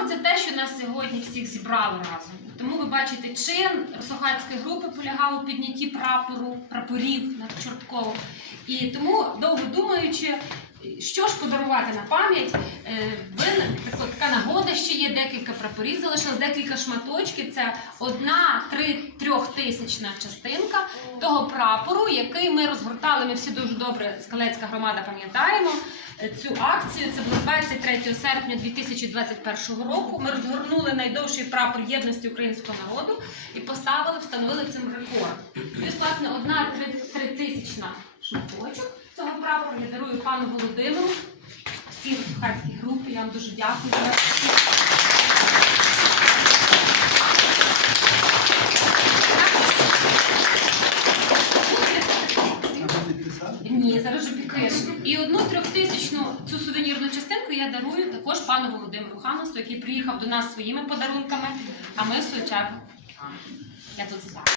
Прапор це те, що нас сьогодні всіх зібрало разом. Тому ви бачите, чин Росогацької групи полягав у піднятті прапору, прапорів на Чорткову. І тому, довго думаючи, що ж подарувати на пам'ять, е, так- така нагода ще є декілька прапорів, залишилось декілька шматочків. Це одна три трьохтисячна частинка того прапору, який ми розгортали. Ми всі дуже добре, Скалецька громада пам'ятаємо цю акцію. Це було 23 серпня 2021 року. Ми розгорнули найдовший прапор єдності українського народу і поставили, встановили цим рекорд. Ось, власне, одна тритисячна шматочок цього прапору я дарую пану Володимиру. Всій Росухацькій групі. Я вам дуже дякую. за це. Ні, зараз же підпишу. І одну трьохтисячну цю сувенірну частинку я дарую також пану Володимиру Ханусу, який приїхав до нас своїми подарунками, а ми в свою чергу. Я тут з вами.